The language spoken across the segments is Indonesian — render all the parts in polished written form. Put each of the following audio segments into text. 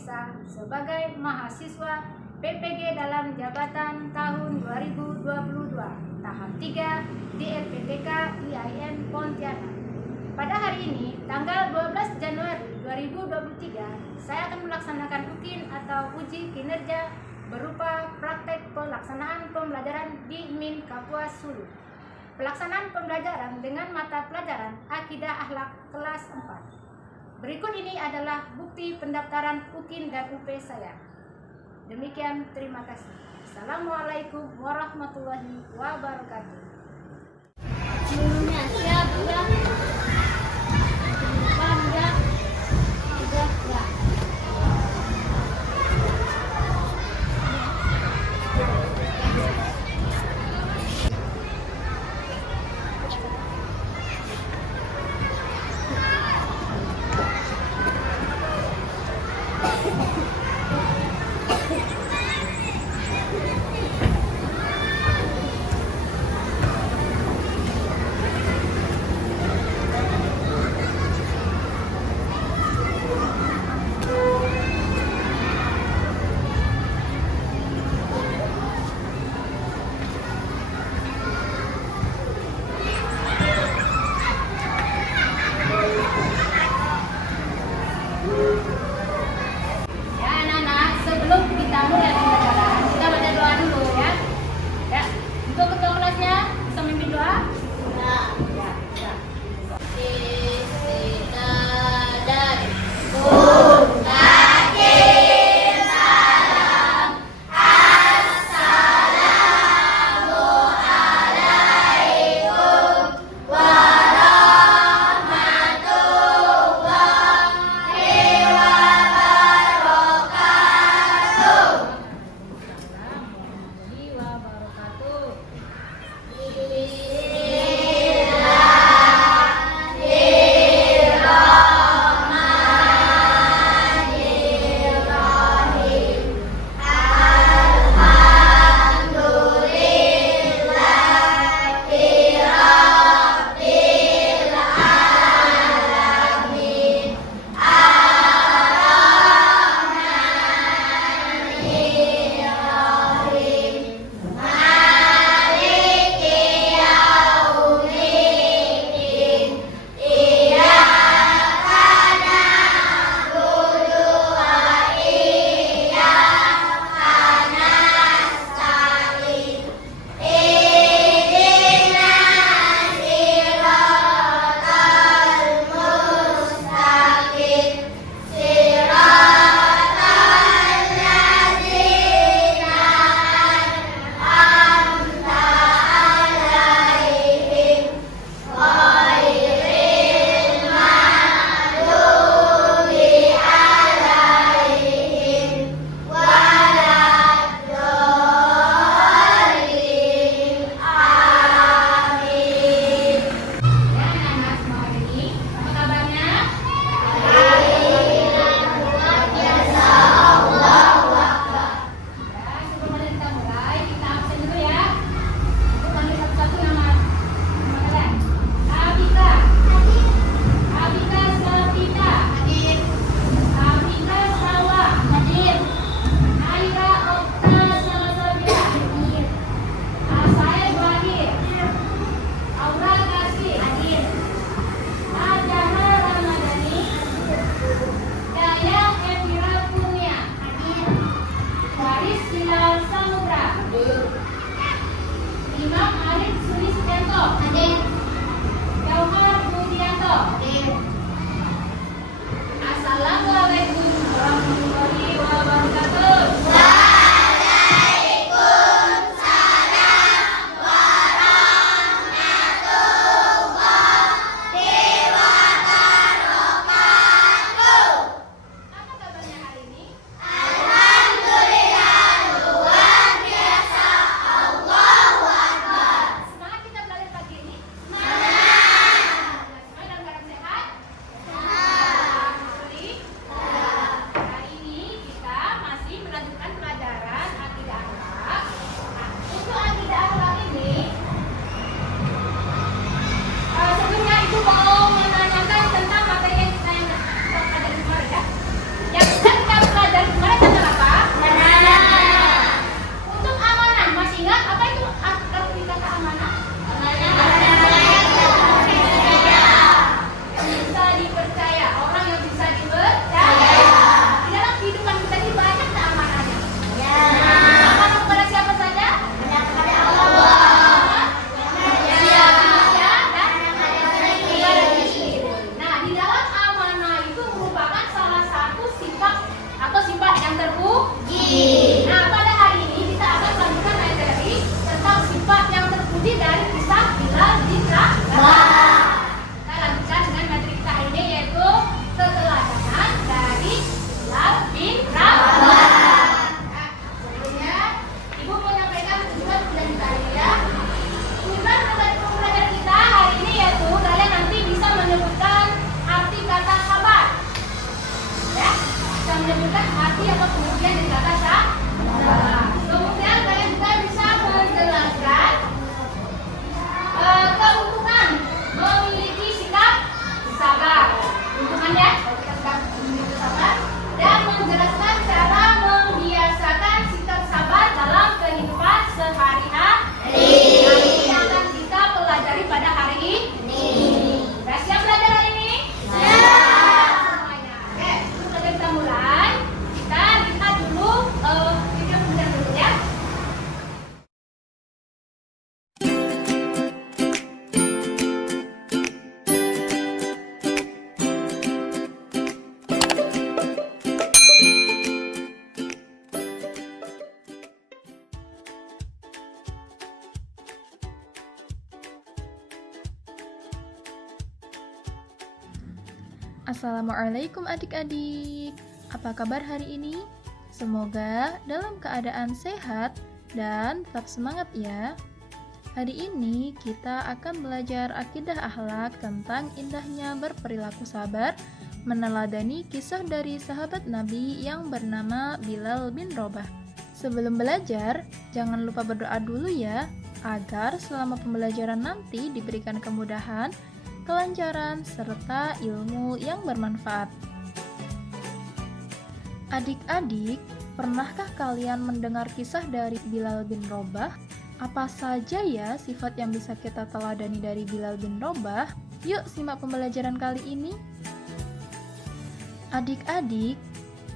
memeriksa sebagai mahasiswa PPG dalam jabatan tahun 2022 tahap 3 di LPTK IAIN Pontianak. Pada hari ini, tanggal 12 Januari 2023, saya akan melaksanakan UKIN atau uji kinerja berupa praktek pelaksanaan pembelajaran di MIN Kapuas Hulu. Pelaksanaan pembelajaran dengan mata pelajaran Akidah Akhlak kelas 4. Berikut ini adalah bukti pendaftaran UKIN dan UP saya. Demikian, terima kasih. Assalamualaikum warahmatullahi wabarakatuh. Sebelumnya siap ya. Sudah. Ya anak-anak, sebelum kita mulai pembelajaran, kita baca doa dulu ya. Ya, untuk ketua kelasnya bisa memimpin doa? Ya. Assalamualaikum warahmatullahi wabarakatuh. Apa kabarnya hari ini? Semangat kita belajar pagi ini. Assalamualaikum adik-adik. Apa kabar hari ini? Semoga dalam keadaan sehat dan tetap semangat ya. Hari ini kita akan belajar akidah akhlak tentang indahnya berperilaku sabar, meneladani kisah dari sahabat Nabi yang bernama Bilal bin Rabah. Sebelum belajar, jangan lupa berdoa dulu ya, agar selama pembelajaran nanti diberikan kemudahan, kelancaran, serta ilmu yang bermanfaat. Adik-adik, pernahkah kalian mendengar kisah dari Bilal bin Rabah? Apa saja ya sifat yang bisa kita teladani dari Bilal bin Rabah? Yuk simak pembelajaran kali ini. Adik-adik,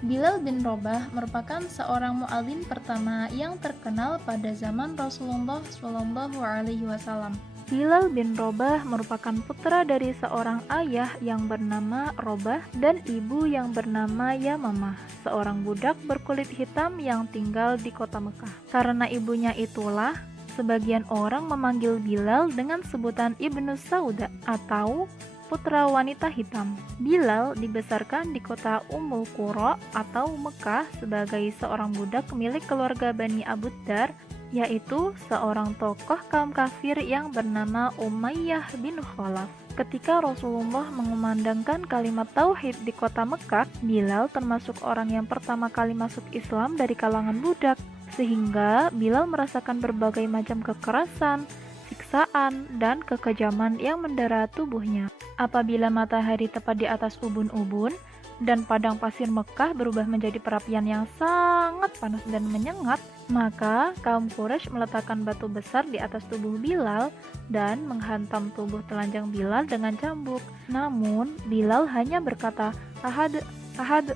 Bilal bin Rabah merupakan seorang muadzin pertama yang terkenal pada zaman Rasulullah SAW. Bilal bin Rabah merupakan putra dari seorang ayah yang bernama Rabah dan ibu yang bernama Yamamah, seorang budak berkulit hitam yang tinggal di kota Mekah. Karena ibunya itulah, sebagian orang memanggil Bilal dengan sebutan Ibnu Sauda atau putra wanita hitam. Bilal dibesarkan di kota Ummul Qura atau Mekah sebagai seorang budak milik keluarga Bani Abu Dar, yaitu seorang tokoh kaum kafir yang bernama Umayyah bin Khalaf. Ketika Rasulullah mengumandangkan kalimat tauhid di kota Mekah, Bilal termasuk orang yang pertama kali masuk Islam dari kalangan budak, sehingga Bilal merasakan berbagai macam kekerasan, siksaan, dan kekejaman yang mendera tubuhnya. Apabila matahari tepat di atas ubun-ubun dan padang pasir Mekah berubah menjadi perapian yang sangat panas dan menyengat, maka kaum Quraisy meletakkan batu besar di atas tubuh Bilal dan menghantam tubuh telanjang Bilal dengan cambuk. Namun, Bilal hanya berkata, "Ahad, ahad."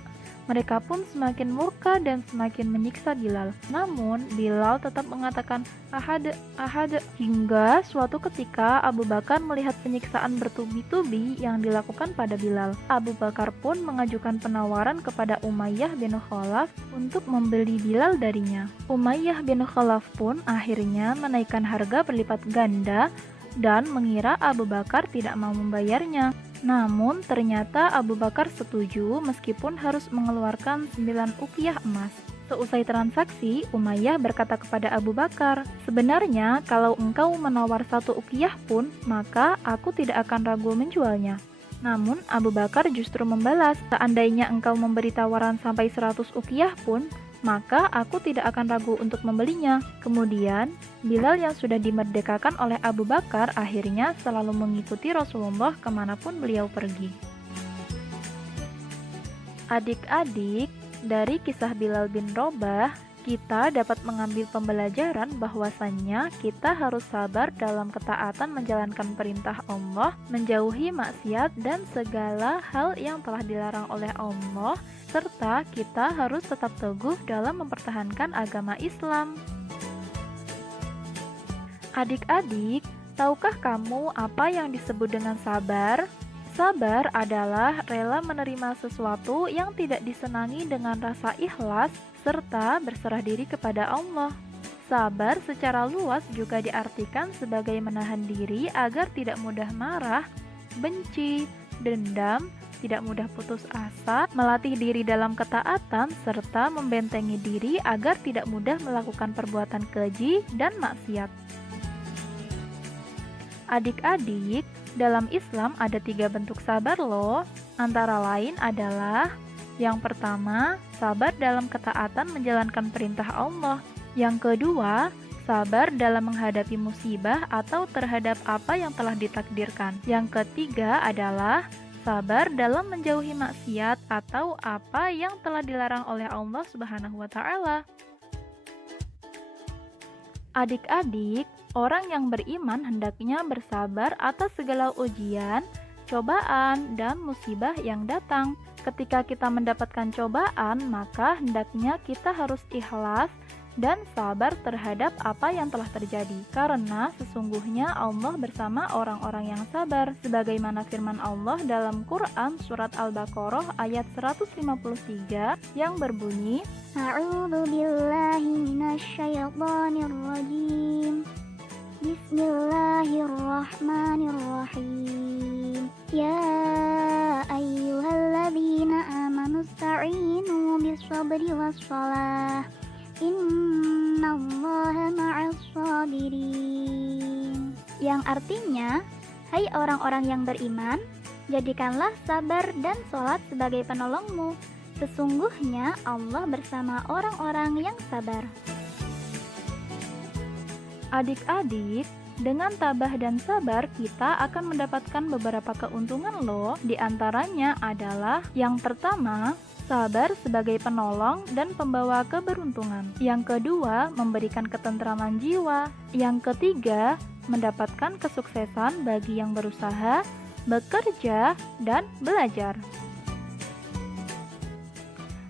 Mereka pun semakin murka dan semakin menyiksa Bilal. Namun, Bilal tetap mengatakan, "Ahad, ahad." Hingga suatu ketika Abu Bakar melihat penyiksaan bertubi-tubi yang dilakukan pada Bilal. Abu Bakar pun mengajukan penawaran kepada Umayyah bin Khalaf untuk membeli Bilal darinya. Umayyah bin Khalaf pun akhirnya menaikkan harga berlipat ganda dan mengira Abu Bakar tidak mau membayarnya. Namun ternyata Abu Bakar setuju meskipun harus mengeluarkan 9 uqiyah emas. Seusai transaksi, Umayyah berkata kepada Abu Bakar, "Sebenarnya kalau engkau menawar 1 uqiyah pun, maka aku tidak akan ragu menjualnya." Namun Abu Bakar justru membalas, "Seandainya engkau memberi tawaran sampai 100 uqiyah pun, maka aku tidak akan ragu untuk membelinya." Kemudian, Bilal yang sudah dimerdekakan oleh Abu Bakar akhirnya selalu mengikuti Rasulullah kemanapun beliau pergi. Adik-adik, dari kisah Bilal bin Rabah, kita dapat mengambil pembelajaran bahwasannya kita harus sabar dalam ketaatan menjalankan perintah Allah, menjauhi maksiat dan segala hal yang telah dilarang oleh Allah, serta kita harus tetap teguh dalam mempertahankan agama Islam. Adik-adik, tahukah kamu apa yang disebut dengan sabar? Sabar adalah rela menerima sesuatu yang tidak disenangi dengan rasa ikhlas serta berserah diri kepada Allah. Sabar secara luas juga diartikan sebagai menahan diri agar tidak mudah marah, benci, dendam, tidak mudah putus asa, melatih diri dalam ketaatan, serta membentengi diri agar tidak mudah melakukan perbuatan keji dan maksiat. Adik-adik, dalam Islam ada 3 bentuk sabar loh. Antara lain adalah yang pertama, sabar dalam ketaatan menjalankan perintah Allah. Yang kedua, sabar dalam menghadapi musibah atau terhadap apa yang telah ditakdirkan. Yang ketiga adalah sabar dalam menjauhi maksiat atau apa yang telah dilarang oleh Allah Subhanahu wa Ta'ala. Adik-adik, orang yang beriman hendaknya bersabar atas segala ujian, cobaan, dan musibah yang datang. Ketika kita mendapatkan cobaan, maka hendaknya kita harus ikhlas dan sabar terhadap apa yang telah terjadi, karena sesungguhnya Allah bersama orang-orang yang sabar, sebagaimana firman Allah dalam Quran Surat Al-Baqarah ayat 153 yang berbunyi, A'udzu billahi minasyaitonir rajim. Bismillahirrahmanirrahim. Ya ayyuhal was-shalah. Innallaha ma'as sabirin. Yang artinya, hai orang-orang yang beriman, jadikanlah sabar dan sholat sebagai penolongmu. Sesungguhnya Allah bersama orang-orang yang sabar. Adik-adik, dengan tabah dan sabar kita akan mendapatkan beberapa keuntungan loh. Di antaranya adalah yang pertama, sabar sebagai penolong dan pembawa keberuntungan. Yang kedua, memberikan ketentraman jiwa. Yang ketiga, mendapatkan kesuksesan bagi yang berusaha, bekerja, dan belajar.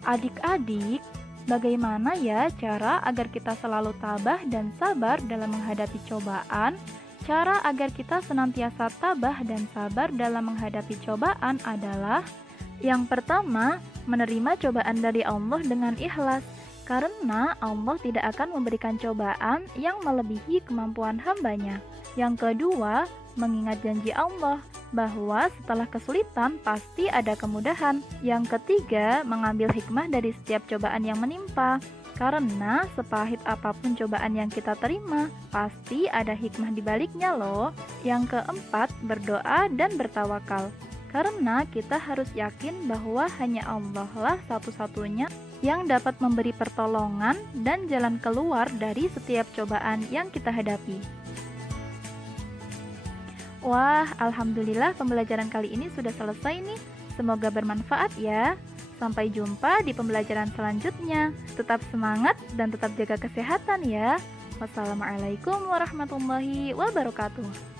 Adik-adik, bagaimana ya cara agar kita selalu tabah dan sabar dalam menghadapi cobaan? Cara agar kita senantiasa tabah dan sabar dalam menghadapi cobaan adalah yang pertama, menerima cobaan dari Allah dengan ikhlas, karena Allah tidak akan memberikan cobaan yang melebihi kemampuan hambanya. Yang kedua, mengingat janji Allah bahwa setelah kesulitan pasti ada kemudahan. Yang ketiga, mengambil hikmah dari setiap cobaan yang menimpa, karena sepahit apapun cobaan yang kita terima, pasti ada hikmah di baliknya loh. Yang keempat, berdoa dan bertawakal, karena kita harus yakin bahwa hanya Allah lah satu-satunya yang dapat memberi pertolongan dan jalan keluar dari setiap cobaan yang kita hadapi. Wah, alhamdulillah pembelajaran kali ini sudah selesai nih. Semoga bermanfaat ya. Sampai jumpa di pembelajaran selanjutnya. Tetap semangat dan tetap jaga kesehatan ya. Wassalamualaikum warahmatullahi wabarakatuh.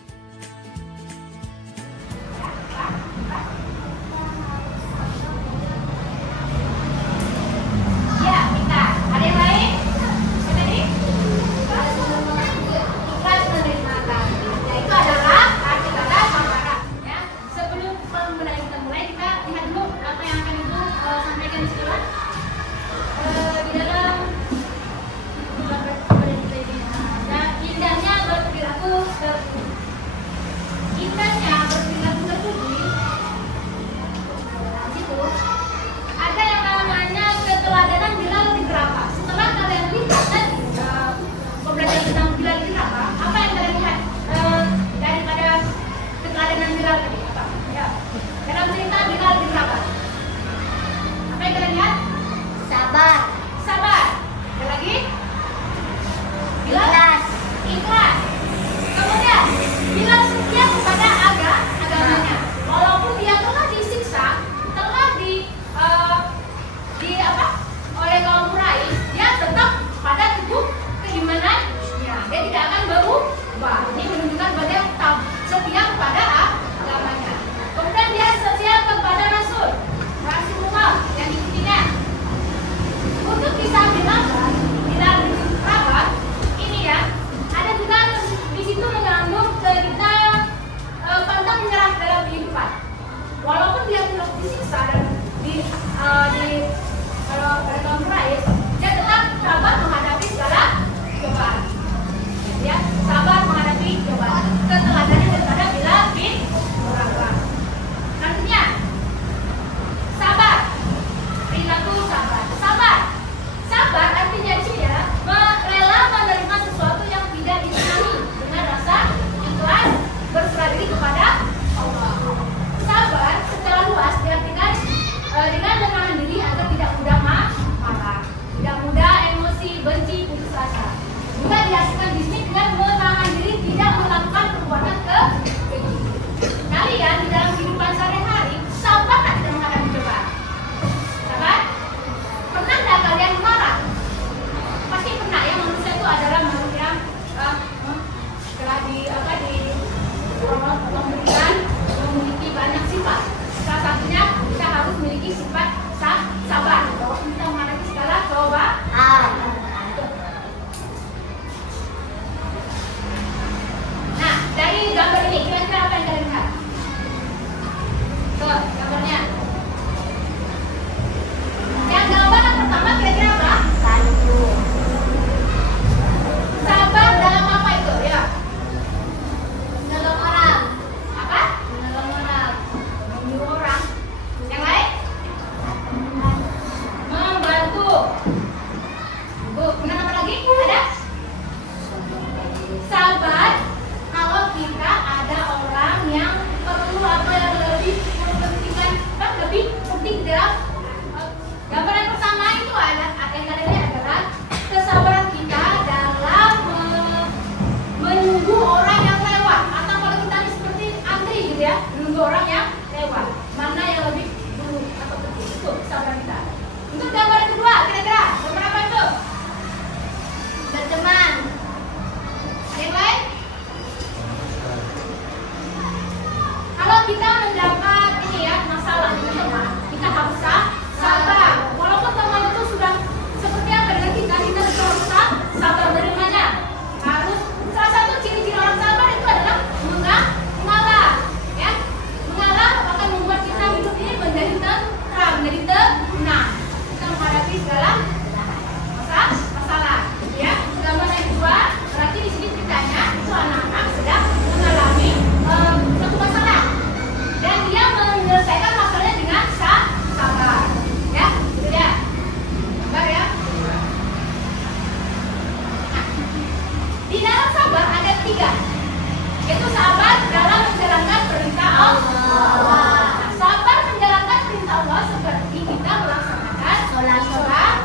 sabar ada 3, yaitu sabar dalam menjalankan perintah Allah. Nah, sabar menjalankan perintah Allah seperti kita melaksanakan sholat.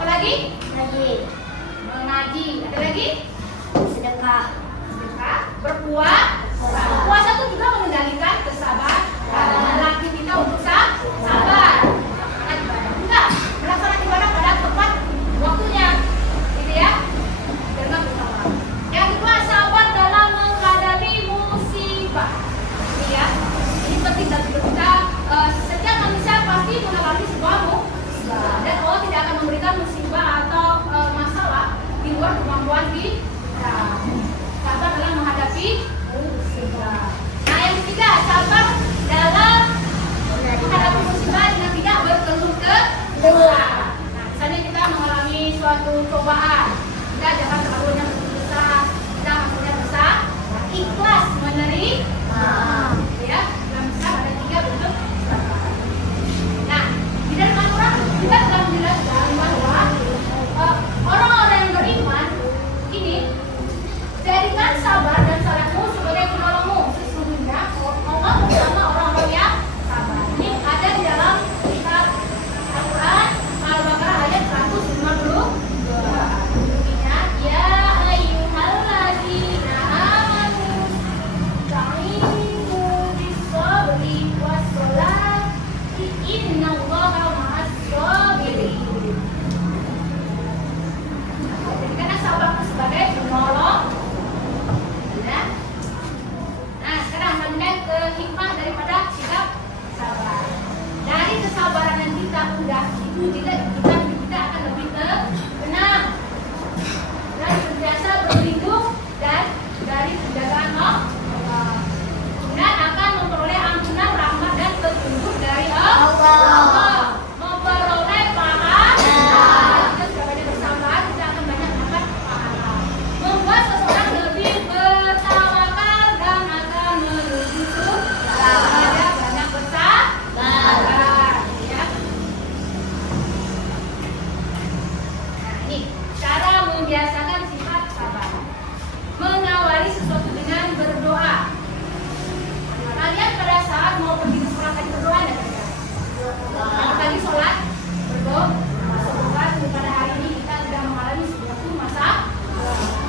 Apa lagi? Mengaji. Ada lagi? Sedekah. Berpuasa itu juga mengendalikan kesabaran. Melatih kita untuk sabar. Enggak, melaksanakan ibadah pada tepat waktunya, gitu ya. Dengan bersabar. Yang kedua, sabar dalam menghadapi musibah. Ini ya, ini penting dan kita setiap manusia pasti mengalami sebuah musibah, dan Allah tidak akan memberikan musibah atau masalah di luar kemampuan kita. Sabar dalam menghadapi musibah. Nah, yang ketiga, sabar dalam menghadapi musibah dengan tidak berkeluh kesah. Nah, misalnya kita mengalami suatu cobaan, kita jangan terlalu banyak berdosa, kita maksudnya dosa, ikhlas menerima. Ya, dalam Islam ada 3 bentuk sabar. Nah, di dalam Al-Quran kita telah menjelaskan bahwa orang-orang yang beriman ini jadikan sabar dan salatmu sebagai penolongmu. Sesungguhnya Allah bersama orang-orang yang sabar. Ini ada di dalam kitab Al-Quran Al-Baqarah ayat 152. Bunyinya, ya ayyuhalladzina amanu ista'inu bis-sabri was-sholati innallaha ma'as-sabirin. Jadikanlah sabar itu sebagai penolong. Nah, sekarang lanjut ke hikmah daripada sikap sabar. Dari kesabaran yang kita udah itu kita akan lebih tenang dan senantiasa berlindung dan dari penjagaan Allah, dan akan memperoleh ampunan, rahmat dan petunjuk dari Allah. Memperoleh pahala. Kita sudah banyak bersabar, kita akan banyak dapat pahala. Membuat seseorang lebih bertawakal dan akan menuju surga. Ada banyak bersabar, ya. Nah, ini cara membiasakan sifat sabar. Mengawali sesuatu dengan berdoa. Kalian pada saat mau pergi ke sholat tadi berdoa ada tidak? Kalau tadi sholat berdoa, semoga pada hari ini kita tidak mengalami sesuatu masalah.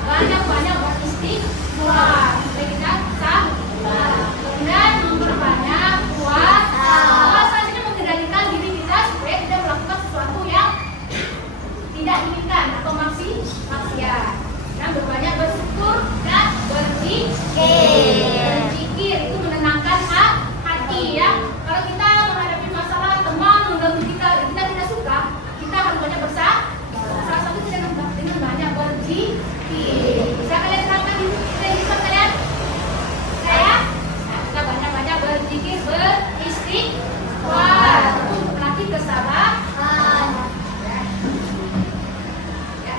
Banyak-banyak beristighfar supaya kita sabar. Kemudian memperbanyak puasa. Puasa ini mengendalikan diri kita supaya tidak melakukan sesuatu yang tidak diinginkan atau maksiat. Dan berbanyak bersyukur dan berzikir. Berzikir itu menenangkan hati, ya. Kalau kita menghadapi masalah, teman mengganggu kita, dan kita tidak suka, kita harus banyak bersabar. Salah satu dengan banyak berzikir. Bisa kalian terapkan di kehidupan kalian? Saya? Nah, kita banyak-banyak berzikir, beristighfar untuk melatih kesabaran. Ya.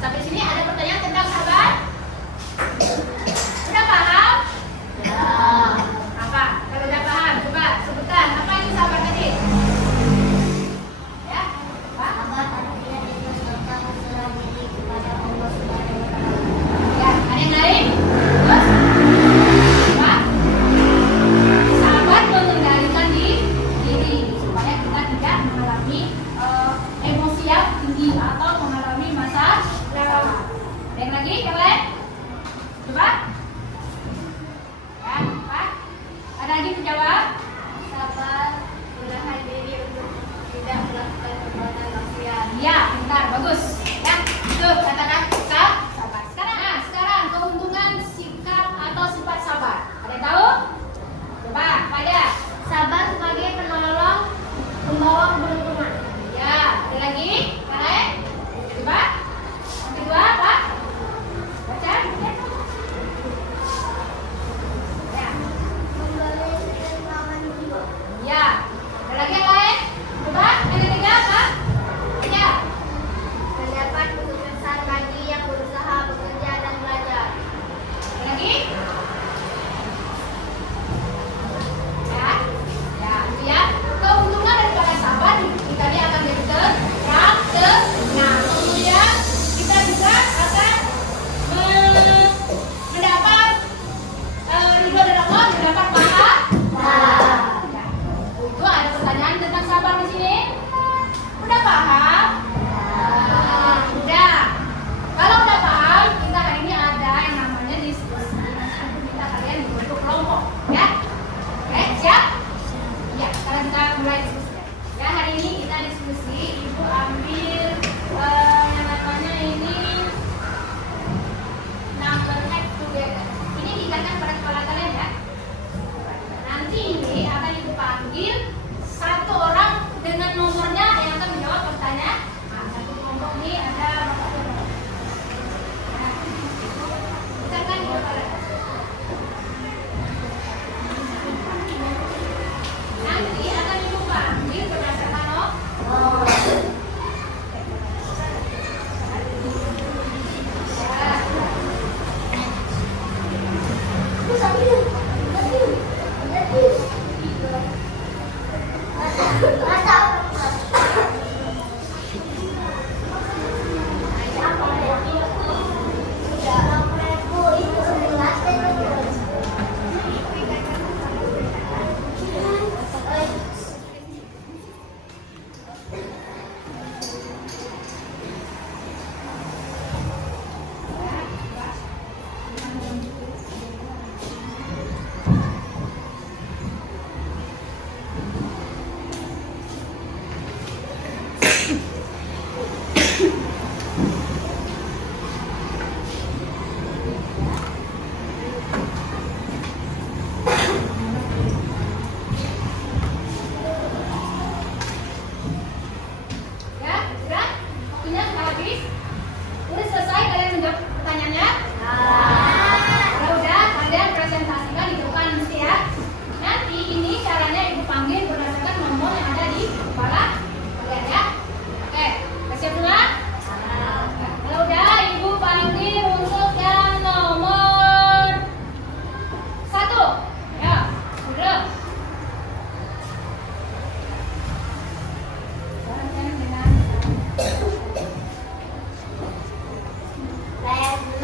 Sampai sini ada pertanyaan tentang sabar? Sudah paham? Apa? Kalau sudah paham, coba sebutkan apa itu sabar tadi? Ya, Pak? Ya, ada yang lain? Terus? Pak? Sabar mengendalikan diri supaya kita tidak mengalami emosi yang tinggi atau mengalami masalah.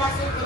maksud